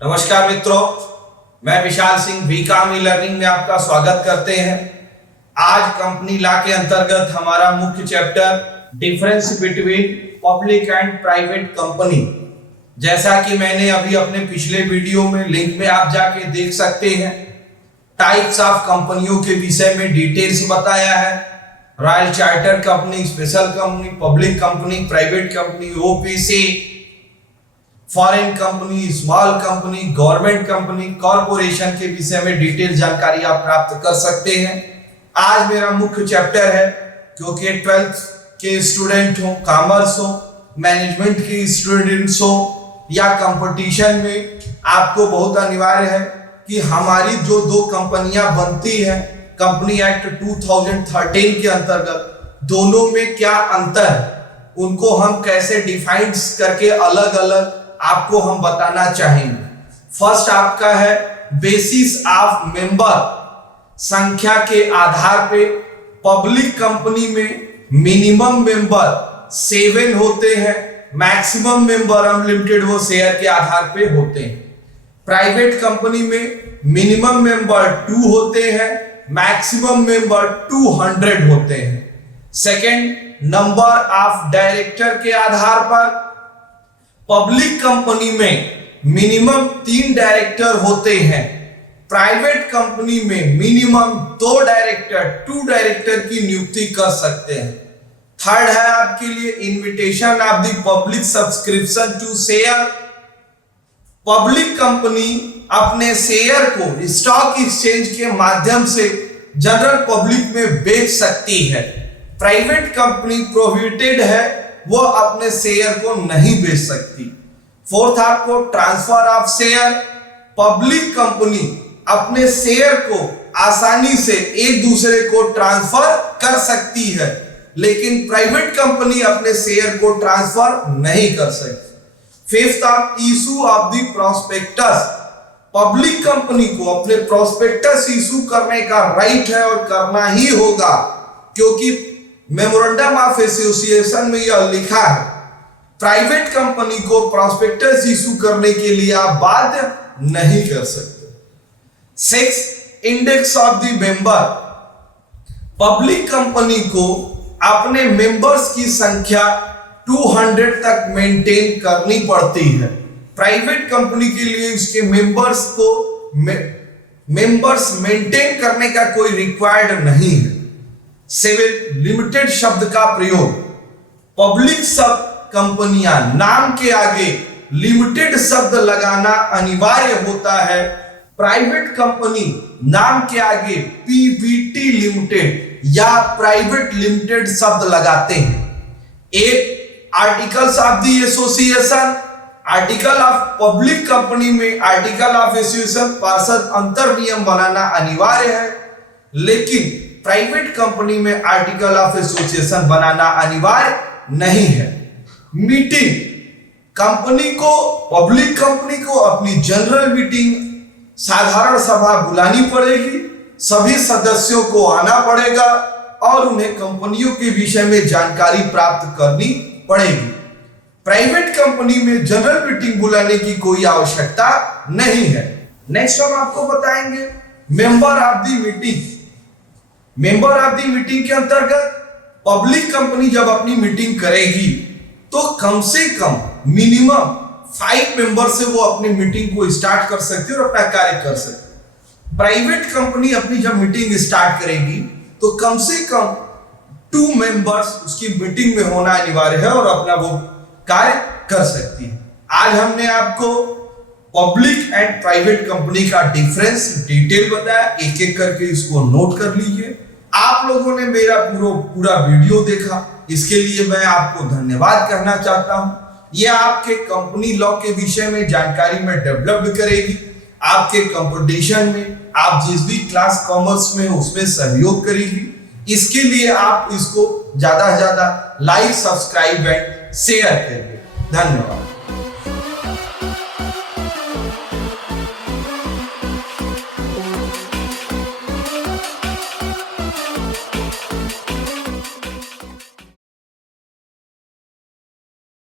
नमस्कार मित्रों, मैं विशाल सिंह वीकाम ई लर्निंग में आपका स्वागत करते हैं। आज कंपनी लॉ के अंतर्गत हमारा मुख्य chapter difference between public and private company, जैसा कि मैंने अभी अपने पिछले वीडियो में लिंक में आप जाके देख सकते हैं, टाइप्स ऑफ कंपनियों के विषय में डिटेल्स बताया है। Royal charter company, special company, public company, private company, OPC, foreign company, small company, government company, corporation के विषय में डिटेल जानकारी आप प्राप्त कर सकते हैं। आज मेरा मुख्य चैप्टर है, क्योंकि 12th के स्टूडेंट हो, कॉमर्स हो, मैनेजमेंट के स्टूडेंट्स हो या कंपटीशन में, आपको बहुत अनिवार्य है कि हमारी जो दो कंपनियां बनती हैं कंपनी एक्ट 2013 के अंतर्गत, दोनों में क्या अंतर है, उनको हम कैसे डिफाइन करके अलग अलग आपको हम बताना चाहेंगे। फर्स्ट आपका है बेसिस ऑफ मेंबर, संख्या के आधार पे पब्लिक कंपनी में मिनिमम मेंबर 7 होते हैं, मैक्सिमम मेंबर अनलिमिटेड वो शेयर के आधार पे होते हैं। प्राइवेट कंपनी में मिनिमम मेंबर 2 होते हैं, मैक्सिमम मेंबर 200 होते हैं। सेकंड, नंबर ऑफ डायरेक्टर के आधार पर पब्लिक कंपनी में मिनिमम 3 डायरेक्टर होते हैं, प्राइवेट कंपनी में मिनिमम 2 डायरेक्टर 2 डायरेक्टर की नियुक्ति कर सकते हैं। थर्ड है आपके लिए invitation of the public subscription to share. Public company अपने शेयर को स्टॉक एक्सचेंज के माध्यम से जनरल पब्लिक में बेच सकती है। प्राइवेट कंपनी प्रोहिबिटेड है, वो अपने शेयर को नहीं बेच सकती। फोर्थ आपको transfer of share. Public company अपने शेयर को आसानी से एक दूसरे को ट्रांसफर कर सकती है, लेकिन प्राइवेट कंपनी अपने शेयर को ट्रांसफर नहीं कर सकती। फिफ्थ आप issue of the prospectus. Public company को अपने प्रोस्पेक्टस इशू करने का राइट है और करना ही होगा, क्योंकि मेमोरेंडम ऑफ एसोसिएशन में यह लिखा है, प्राइवेट कंपनी को प्रोस्पेक्टस इशू करने के लिए आप बाध्य नहीं कर सकते। 6, index of the member. Public company को अपने मेंबर्स की संख्या 200 तक मेंटेन करनी पड़ती है। प्राइवेट कंपनी के लिए उसके मेंबर्स मेंटेन करने का कोई रिक्वायर्ड नहीं है। 7, लिमिटेड शब्द का प्रयोग। पब्लिक सब कंपनियां नाम के आगे लिमिटेड शब्द लगाना अनिवार्य होता है। प्राइवेट कंपनी नाम के आगे पीवीटी लिमिटेड या प्राइवेट लिमिटेड शब्द लगाते हैं। 8, articles of the association. Article of public company में आर्टिकल ऑफ एसोसिएशन पार्षद अंतर नियम बनाना अनिवार्य है, लेकिन प्राइवेट कंपनी में आर्टिकल ऑफ एसोसिएशन बनाना अनिवार्य नहीं है। मीटिंग, कंपनी को, पब्लिक कंपनी को अपनी जनरल मीटिंग, साधारण सभा बुलानी पड़ेगी, सभी सदस्यों को आना पड़ेगा और उन्हें कंपनियों के विषय में जानकारी प्राप्त करनी पड़ेगी। प्राइवेट कंपनी में जनरल मीटिंग बुलाने की कोई आवश्यकता नहीं है। नेक्स्ट हम आपको बताएंगे member of the meeting. Member of the meeting के अंतर्गत पब्लिक कंपनी जब अपनी मीटिंग करेगी तो कम से कम मिनिमम 5 मेंबर से वो अपनी मीटिंग को स्टार्ट कर सकती है और अपना कार्य कर सकती है। प्राइवेट कंपनी अपनी जब मीटिंग स्टार्ट करेगी तो कम से कम 2 मेंबर्स उसकी मीटिंग में होना अनिवार्य है और अपना वो कार्य कर सकती है। आज हमने आपको पब्लिक एंड प्राइवेट कंपनी का डिफरेंस डिटेल बताया, एक एक करके इसको नोट कर लीजिए। आप लोगों ने मेरा पूरा वीडियो देखा, इसके लिए मैं आपको धन्यवाद कहना चाहता हूं। यह आपके कंपनी लॉ के विषय में जानकारी में डेवलप करेगी, आपके कंपटीशन में, आप जिस भी क्लास कॉमर्स में उसमें सहयोग करेगी। इसके लिए आप इसको ज्यादा से ज्यादा लाइक, सब्सक्राइब एंड शेयर करिए। धन्यवाद।